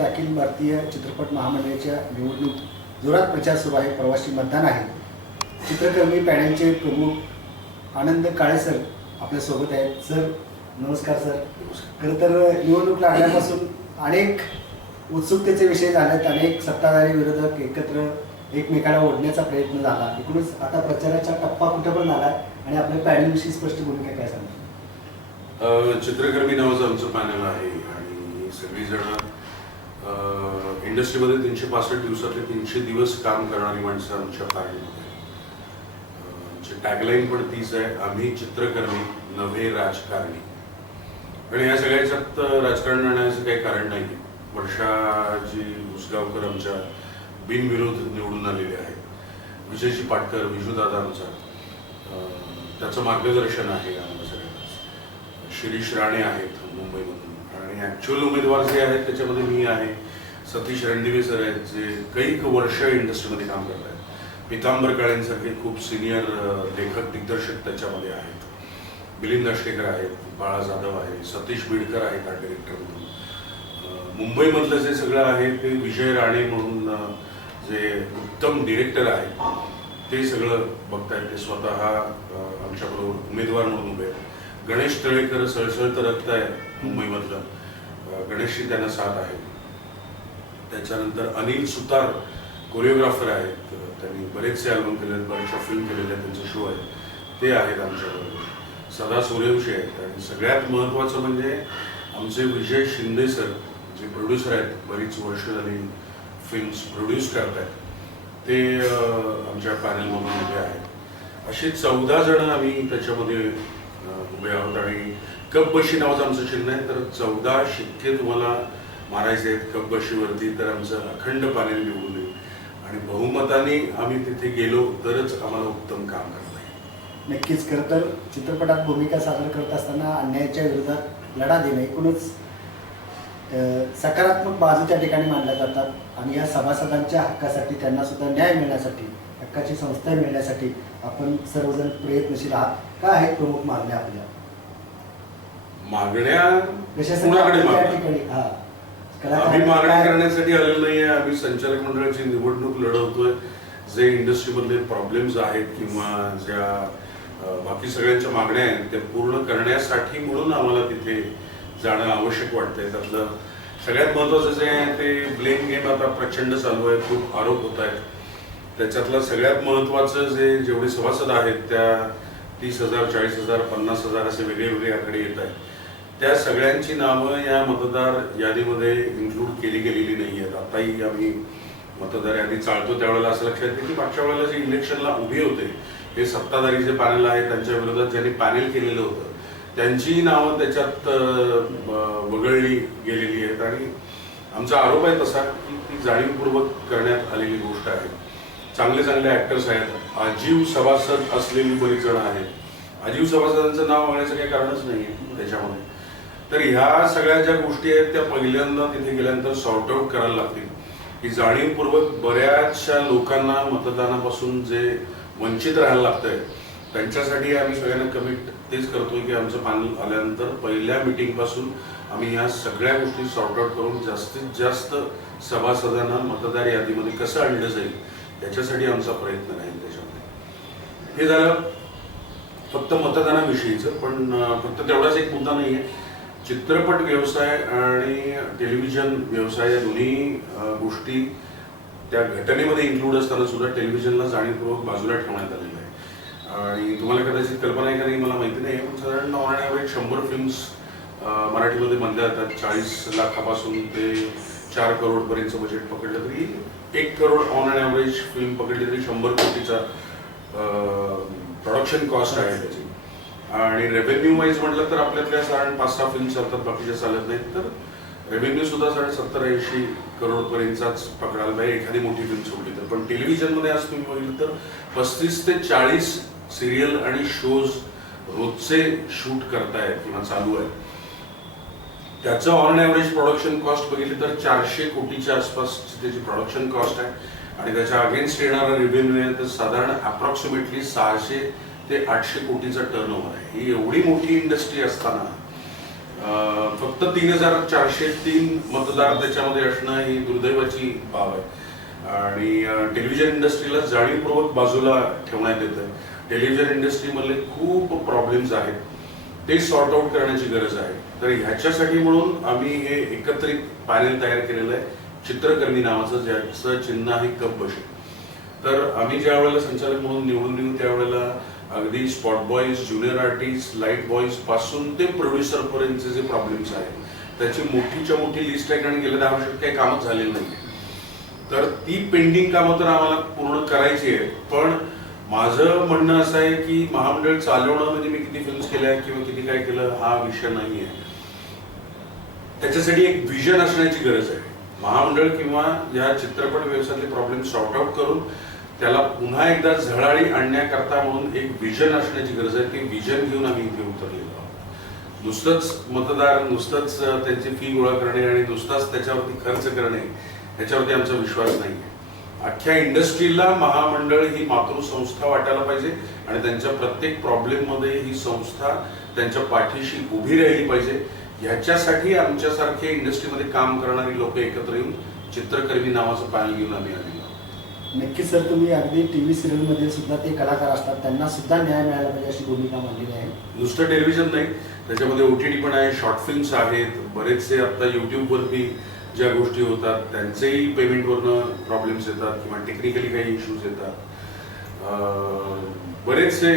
अखिल भारतीय चित्रपट महामंडळाच्या निवडणूक जोरात प्रचार सुरू आहे. प्रवासी मतदान आहे. चित्रकर्मी पॅनलचे प्रमुख आनंद काळे सर आपल्यासोबत आहेत. सर नमस्कार. सर खरं तर निवडणूक लागल्यापासून अनेक उत्सुकतेचे विषय झालेत. अनेक सत्ताधारी विरोधक एकत्र एकमेकाला ओढण्याचा प्रयत्न झाला. एकूणच आता प्रचाराचा टप्पा कुठे पण झाला आणि आपल्या पॅनलविषयी स्पष्ट भूमिका काय सांगता? चित्रकर्मी नावाचं आमचं पॅनल आहे आणि सगळीजण इंडस्ट्रीमध्ये 365 दिवसातले 300 दिवस काम करणारी माणसं आमच्या पॅनलमध्ये. आमची टॅगलाईन पण तीच आहे, आम्ही चित्रकर्मी नव्हे राजकारणी. आणि या सगळ्याच्यात राजकारण आणण्याचं काही कारण नाही. वर्षाजी उसगावकर आमच्या बिनविरोध निवडून आलेले आहेत. विजयजी पाटकर, विजूदादा आमचा, त्याचं मार्गदर्शन आहे आम्हाला सगळ्यांना. शिरीष राणे आहेत मुंबईमधून आणि ॲक्च्युअल उमेदवार जे आहेत त्याच्यामध्ये मी आहे. सतीश रणदिवे सर आहेत जे कैक वर्ष इंडस्ट्रीमध्ये काम करत आहेत. पितांबर काळेंसारखे खूप सिनियर लेखक दिग्दर्शक त्याच्यामध्ये आहेत. मिलिंद अष्टेकर आहेत, बाळा जाधव आहे, सतीश बिडकर आहेत आर्ट डिरेक्टर म्हणून. मुंबईमधलं जे सगळं आहे ते विजय राणे म्हणून जे उत्तम डिरेक्टर आहेत ते सगळं बघतायत. ते स्वतः आमच्याबरोबर उमेदवार म्हणून उभे आहेत. गणेश तळेकर सळसळतं रक्त आहे मुंबईमधलं, गणेशची त्यांना साथ आहे. त्याच्यानंतर अनिल सुतार कोरिओग्राफर आहेत. त्यांनी बरेचसे अल्बम केले आहेत, बऱ्याचशा फिल्म केलेल्या आहेत, त्यांचे शो आहेत, ते आहेत आमच्याबरोबर. सदा सूर्यवंशी आहेत. आणि सगळ्यात महत्त्वाचं म्हणजे आमचे विजय शिंदे सर जे प्रोड्युसर आहेत, बरीच वर्ष झाली फिल्म्स प्रोड्यूस करत आहेत, ते आमच्या पॅनलमधून उभे आहेत. असे 14 जण आम्ही त्याच्यामध्ये उभे आहोत. आणि कपबशी नावाचं आमचं चिन्ह आहे. तर 14 शिक्के तुम्हाला मारायचे आहेत कपबशीवरती तर आमचं अखंड पॅनल निवडून येईल. आणि बहुमताने आम्ही तिथे गेलो तरच आम्हाला उत्तम काम करता येईल. नक्कीच. खरं तर चित्रपटात भूमिका सादर करत असताना अन्यायाच्या विरोधात लढा देणं एकूणच सकारात्मक बाजू त्या ठिकाणी मांडल्या जातात. आणि या सभासदांच्या हक्कासाठी, त्यांना सुद्धा न्याय मिळण्यासाठी, हक्काची संस्था मिळण्यासाठी आपण सर्वजण प्रयत्नशील आहात. काय आहेत प्रमुख मागण्या आपल्या? आम्ही मागण्या करण्यासाठी आलेलो नाहीये. आम्ही संचालक मंडळाची निवडणूक लढवतोय. जे इंडस्ट्रीमधले प्रॉब्लेम्स आहेत किंवा ज्या बाकी सगळ्यांच्या मागण्या आहेत त्या पूर्ण करण्यासाठी म्हणून आम्हाला तिथे जाणं आवश्यक वाटतंय. त्यातलं सगळ्यात महत्त्वाचं जे आहे ते ब्लेम गेम आता प्रचंड चालू आहे. खूप आरोप होत आहेत. त्याच्यातलं सगळ्यात महत्त्वाचं जेवढे सभासद आहेत त्या 30,000, 40,000, 50,000 असे वेगळे वेगळे आकडे येत आहेत. त्या सगळ्यांची नावं या मतदार यादीमध्ये इन्क्लूड केली गेलेली नाही आहेत. आताही आम्ही मतदार यादी चालतो त्यावेळेला असं लक्षात येते की मागच्या वेळेला जे इलेक्शनला उभे होते हे सत्ताधारी जे पॅनल आहे त्यांच्या विरोधात ज्यांनी पॅनल केलेलं होतं त्यांची नावं त्याच्यात वगळली गेलेली आहेत. आणि आमचा आरोप आहे तसा की ती जाणीवपूर्वक करण्यात आलेली गोष्ट आहे. चांगले चांगले ॲक्टर्स आहेत, आजीव सभासद असलेली बरीच जण आहेत. आजीव सभासदांचं नाव मागण्याचं काही कारणच नाही आहे त्याच्यामध्ये. तर ह्या सगळ्या ज्या गोष्टी आहेत त्या पहिल्यांदा तिथे गेल्यानंतर सॉर्ट आउट करायला लागतील की जाणीवपूर्वक बऱ्याचशा लोकांना मतदानापासून जे वंचित राहायला लागतंय त्यांच्यासाठी आम्ही सगळ्यांना कमिट तेच करतोय की आमचं पॅनल आल्यानंतर पहिल्या मीटिंगपासून आम्ही ह्या सगळ्या गोष्टी सॉर्ट आउट करून जास्तीत जास्त सभासदांना मतदार यादीमध्ये कसं आणलं जाईल याच्यासाठी आमचा प्रयत्न राहील. त्याच्यामध्ये हे झालं फक्त मतदानाविषयीचं. पण फक्त तेवढाच एक मुद्दा नाही आहे. चित्रपट व्यवसाय आणि टेलिव्हिजन व्यवसाय या दोन्ही गोष्टी त्या घटनेमध्ये इन्क्लूड असताना सुद्धा टेलिव्हिजनला जाणीवपूर्वक बाजूला ठेवण्यात आलेलं आहे. आणि तुम्हाला कदाचित कल्पना आहे का नाही मला माहिती नाही, पण साधारण ऑन ॲव्हरेज 100 फिल्म्स मराठीमध्ये बनल्या जातात. 40 लाखापासून ते 4 करोडपर्यंतचं बजेट पकडलं तरी 1 crore on and average film पकडली तरी 100 कोटीचा प्रोडक्शन कॉस्ट आहे त्याची. आणि रेव्हेन्यू वाईज म्हटलं तर आपल्यातल्या साधारण 5-6 फिल्म चालतात, बाकीच्या चालत नाहीत. तर रेव्हेन्यू सुद्धा साधारण 70-80 करोडपर्यंतचाच पकडायला पाहिजे एखादी मोठी फिल्म सोडली तर. पण टेलिव्हिजनमध्ये आज तुम्ही बघितलं तर 35 ते 40 सिरियल आणि शोज रोजचे शूट करतायत किंवा चालू आहे. त्याचं ऑन ॲव्हरेज प्रोडक्शन कॉस्ट बघितली तर 400 कोटीच्या आसपासची त्याची प्रोडक्शन कॉस्ट आहे. आणि त्याच्या अगेन्स्ट येणारा रेव्हेन्यू आहे तर साधारण अप्रॉक्सिमेटली 600 ते 800 कोटीचा टर्नओव्हर आहे. ही एवढी मोठी इंडस्ट्री असताना फक्त 3,403 मतदार त्याच्यामध्ये असणं ही दुर्दैवाची बाब आहे. आणि टेलिव्हिजन इंडस्ट्रीला जाणीवपूर्वक बाजूला ठेवण्यात येतं. टेलिव्हिजन इंडस्ट्रीमधले खूप प्रॉब्लेम्स आहेत, ते सॉर्ट आउट करण्याची गरज आहे. तर ह्याच्यासाठी म्हणून आम्ही हे एकत्रित पॅनेल तयार केलेलं आहे, चित्रकर्मी नावाचं, ज्याचं चिन्ह आहे कप बशी. तर आम्ही ज्या वेळेला संचालक म्हणून निवडून येऊ त्यावेळेला अगदी spot boys, junior artist, light boys पासून ते प्रोड्युसर पर्यंतचे जे प्रॉब्लेम्स आहेत त्याची मोठीच्या मोठी लिस्ट आहे. कारण गेल्या 10 वर्षात काही कामच झालेलं नाही. तर ती पेंडिंग कामं तर आम्हाला पूर्ण करायची आहे. पण माझं म्हणणं असं आहे की महामंडळ चालवणं म्हणजे मी किती फिल्म्स केल्या किंवा किती काय केलं हा विषय नाही आहे. त्याच्यासाठी एक विजन असण्याची गरज आहे. महामंडळ किंवा या चित्रपट व्यवसायातले प्रॉब्लेम सॉर्ट आउट करून त्याला पुन्हा एकदा झळाळी आणण्याकरता म्हणून एक विजन असण्याची गरज आहे. ते विजन घेऊन आम्ही इथे उतरलेलो आहोत. नुसतंच मतदार, नुसतंच त्यांची फी गोळा करणे आणि नुसताच त्याच्यावरती खर्च करणे याच्यावरती आमचा विश्वास नाही आहे. अख्ख्या इंडस्ट्रीला महामंडळ ही मातृसंस्था वाटायला पाहिजे आणि त्यांच्या प्रत्येक प्रॉब्लेममध्ये ही संस्था त्यांच्या पाठीशी उभी राहिली पाहिजे. ह्याच्यासाठी आमच्यासारखे इंडस्ट्रीमध्ये काम करणारी लोक एकत्र येऊन चित्रकर्मी नावाचं पॅनल घेऊन आम्ही आलेलो आहोत. नक्कीच सर, तुम्ही अगदी टीव्ही सिरियलमध्ये सुद्धा ते कलाकार असतात, त्यांना सुद्धा न्याय मिळाला पाहिजे अशी भूमिका मांडलेली आहे. नुसतं टेलिव्हिजन नाही, त्याच्यामध्ये OTT पण आहे, शॉर्ट फिल्म्स आहेत, बरेचसे आता यूट्यूबवरती ज्या गोष्टी होतात त्यांचेही पेमेंटवरनं प्रॉब्लेम्स येतात किंवा टेक्निकली काही इश्यूज येतात. बरेचसे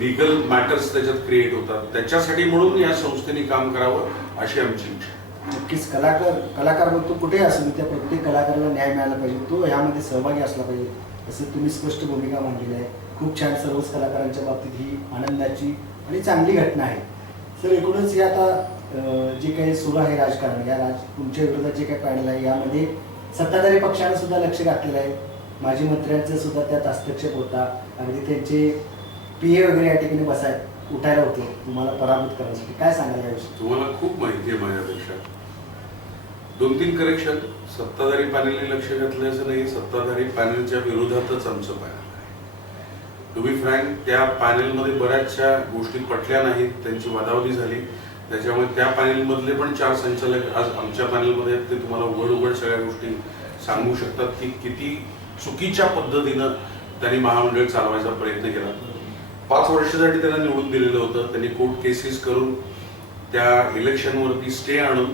लिगल मॅटर्स त्याच्यात क्रिएट होतात. त्याच्यासाठी म्हणून या संस्थेने काम करावं अशी आमची इच्छा. नक्कीच कलाकार मग तो कुठेही असू त्या प्रत्येक कलाकाराला न्याय मिळाला पाहिजे, तो ह्यामध्ये सहभागी असला पाहिजे असं तुम्ही स्पष्ट भूमिका मांडलेली आहे. खूप छान. सर्वच कलाकारांच्या बाबतीत ही आनंदाची आणि चांगली घटना आहे. सर, एकूणच हे आता जे काही सुरू आहे राजकारण, या तुमच्या विरोधात जे काही पॅनल आहे यामध्ये सत्ताधारी पक्षानं सुद्धा लक्ष घातलेलं आहे. माजी मंत्र्यांचं सुद्धा त्यात हस्तक्षेप होता. अगदी त्यांचे PA वगैरे या ठिकाणी उठायला होते तुम्हाला पराभूत करण्यासाठी. काय सांगायला याविषयी? तुम्हाला खूप माहिती आहे माझ्यापेक्षा. 2-3 करेक्शन. सत्ताधारी पॅनलने लक्ष घातलं असं नाही, सत्ताधारी पॅनलच्या विरोधातच आमचं पॅनल आहे. टू बी फ्रँक, त्या पॅनलमध्ये बऱ्याचशा गोष्टी पटल्या नाहीत, त्यांची वादावादी झाली. त्याच्यामुळे त्या पॅनलमधले पण 4 संचालक आज आमच्या पॅनलमध्ये आहेत. ते तुम्हाला उघड सगळ्या गोष्टी सांगू शकतात की किती चुकीच्या पद्धतीनं त्यांनी महामंडळ चालवायचा प्रयत्न केला. 5 वर्षासाठी त्यांना निवडून दिलेलं होतं. त्यांनी कोर्ट केसेस करून त्या इलेक्शनवरती स्टे आणून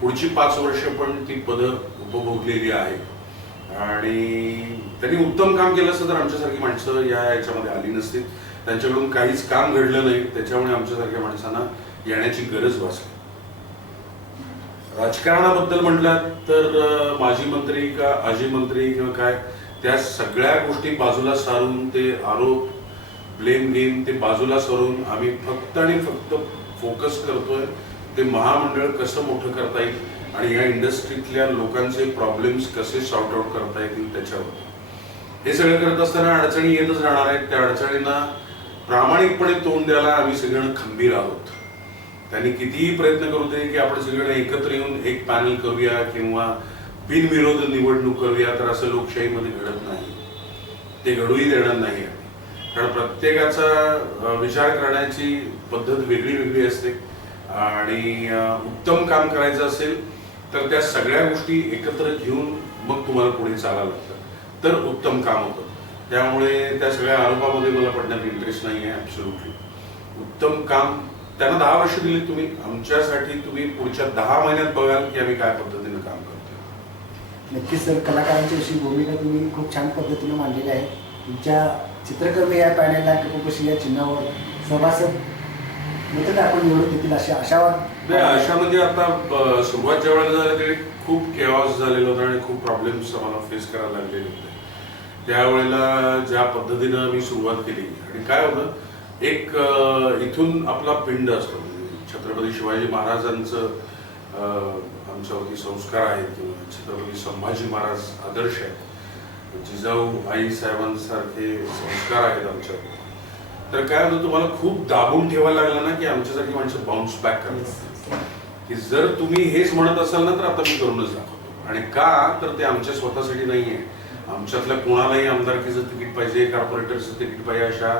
पुढची 5 वर्ष पण ती पदं उपभोगलेली आहेत. आणि त्यांनी उत्तम काम केलं असतं तर आमच्यासारखी माणसं याच्यामध्ये आली नसती. त्यांच्याकडून काहीच काम घडलं नाही, त्याच्यामुळे आमच्यासारख्या माणसांना येण्याची गरज भासली. राजकारणाबद्दल म्हटलं तर माजी मंत्री का आजी मंत्री किंवा काय, त्या सगळ्या गोष्टी बाजूला सारून, ते आरोप, ब्लेम गेम ते बाजूला सारून आम्ही फक्त आणि फक्त फोकस करतोय ते महामंडळ कसं मोठं करता येईल आणि या इंडस्ट्रीतल्या लोकांचे प्रॉब्लेम्स कसे सॉर्ट आउट करता येतील त्याच्यावर. हे सगळं करत असताना अडचणी येतच राहणार आहेत. त्या अडचणींना प्रामाणिकपणे तोंड द्यायला आम्ही सगळेजण खंबीर आहोत. त्यांनी कितीही प्रयत्न करू दे की आपण सगळेजण एकत्र येऊन एक पॅनल करूया किंवा बिनविरोध निवडणूक करूया, तर असं लोकशाहीमध्ये घडत नाही. ते घडूही देणार नाही. कारण प्रत्येकाचा विचार करण्याची पद्धत वेगळी वेगळी असते आणि उत्तम काम करायचं असेल तर त्या सगळ्या गोष्टी एकत्र घेऊन मग तुम्हाला पुढे चालायला लागतं तर उत्तम काम होतं. त्यामुळे त्या सगळ्या आरोपामध्ये मला पडण्यात इंटरेस्ट नाही आहे. ॲब्सोल्युटली उत्तम काम त्यांना 10 वर्ष दिली तुम्ही, आमच्यासाठी तुम्ही पुढच्या 10 महिन्यात बघाल की आम्ही काय पद्धतीने काम करतो. नक्कीच सर, कलाकारांची अशी भूमिका तुम्ही खूप छान पद्धतीने मांडलेली आहे. तुमच्या चित्रकर्मी या पॅनलला कपबशी या चिन्हावर सभासद मतं आपण निवडून देतील अशी आशावाद. अशा म्हणजे आता सुरुवात ज्या वेळेला झाली त्यावेळी खूप केऑस झालेलं होतं आणि खूप प्रॉब्लेम्स आम्हाला फेस करायला लागलेले होते. त्यावेळेला ज्या पद्धतीनं मी सुरुवात केली आणि काय होतं, एक इथून आपला पिंड असतो, छत्रपती शिवाजी महाराजांचं आमच्यावरती संस्कार आहेत किंवा छत्रपती संभाजी महाराज आदर्श आहेत, जिजाऊ आई साहेबांसारखे संस्कार आहेत आमच्यावर. तर काय होतं, तुम्हाला खूप दाबून ठेवायला लागलं ना की आमच्यासारखी माणसं बाउन्स बॅक करतात की जर तुम्ही हेच म्हणत असाल ना तर आता मी करूनच दाखवतो. आणि का तर ते आमच्या स्वतःसाठी नाही आहे. आमच्यातल्या कोणालाही आमदारकीचं तिकीट पाहिजे, कॉर्पोरेटरचं तिकीट पाहिजे अशा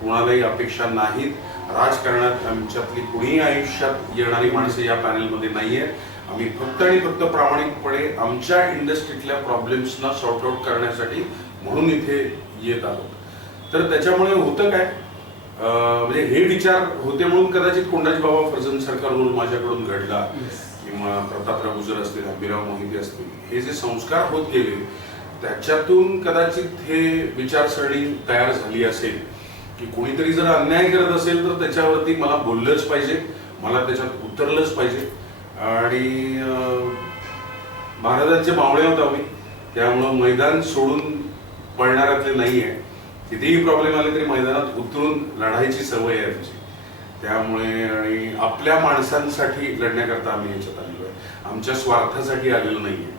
कोणालाही अपेक्षा नाहीत. राजकारणात आमच्यातली कुणीही आयुष्यात येणारी माणसं या पॅनलमध्ये नाही आहेत. आम्ही फक्त आणि फक्त प्रामाणिकपणे आमच्या इंडस्ट्रीतल्या प्रॉब्लेम्सना सॉर्ट आउट करण्यासाठी म्हणून इथे येत आहोत. तर त्याच्यामुळे होतं काय, म्हणजे हे विचार होते म्हणून कदाचित कोंडाजी बाबा फर्जन सारखा रोल माझ्याकडून घडला, किंवा प्रतापराव गुजर असतील, हंबीराव मोहिते असतील, हे जे संस्कार होत गेले त्याच्यातून कदाचित हे विचारसरणी तयार झाली असेल की कोणीतरी जर अन्याय करत असेल तर त्याच्यावरती मला बोललंच पाहिजे, मला त्याच्यात उतरलंच पाहिजे. आणि महाराजांचे मावळे होत आम्ही, त्यामुळं मैदान सोडून पळणाऱ्यातले नाही आहे. कितीही प्रॉब्लेम आले तरी मैदानात उतरून लढायची सवय आहे आमची. त्यामुळे आणि आपल्या माणसांसाठी लढण्याकरता आम्ही याच्यात आलेलो आहे, आमच्या स्वार्थासाठी आलेलो नाही आहे.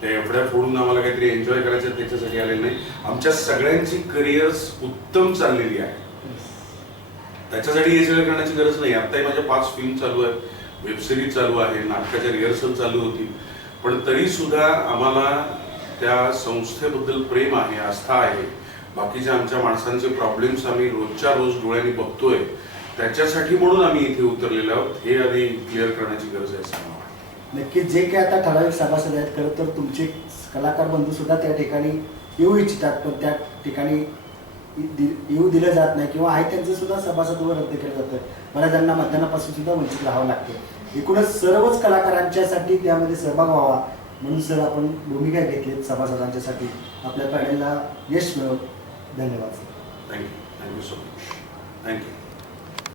त्या एवढ्या फोडून आम्हाला काहीतरी एन्जॉय करायचं त्याच्यासाठी आलेलं नाही. आमच्या सगळ्यांची करिअर्स उत्तम चाललेली आहे, त्याच्यासाठी हे सगळं करण्याची गरज नाही. आत्ताही माझ्या 5 फिल्म चालू आहेत, वेबसिरीज चालू आहे, नाटकाच्या रिहर्सल चालू होती. पण तरी सुद्धा आम्हाला त्या संस्थेबद्दल प्रेम आहे, आस्था आहे. बाकीच्या आमच्या माणसांचे प्रॉब्लेम्स आम्ही रोजच्या रोज डोळ्यांनी बघतोय, त्याच्यासाठी म्हणून आम्ही इथे उतरलेलो आहोत. हे आधी क्लिअर करण्याची गरज आहे असं मला वाटतं. नक्कीच जे काही आता ठराविक सभासद आहेत, खरं तर तुमचे कलाकार बंधू सुद्धा त्या ठिकाणी येऊ इच्छितात, पण त्या ठिकाणी येऊ दिलं जात नाही, किंवा आहे त्यांचं सुद्धा सभासदवर रद्द केलं जातं. बऱ्याच जणांना मतदानापासून सुद्धा वंचित राहावं लागतं. एकूणच सर्वच कलाकारांच्यासाठी त्यामध्ये सहभाग व्हावा म्हणून सर आपण भूमिका घेतलीत सभासदांच्यासाठी. आपल्या पॅनलला यश मिळो. धन्यवाद sir. Thank you so much. Thank you.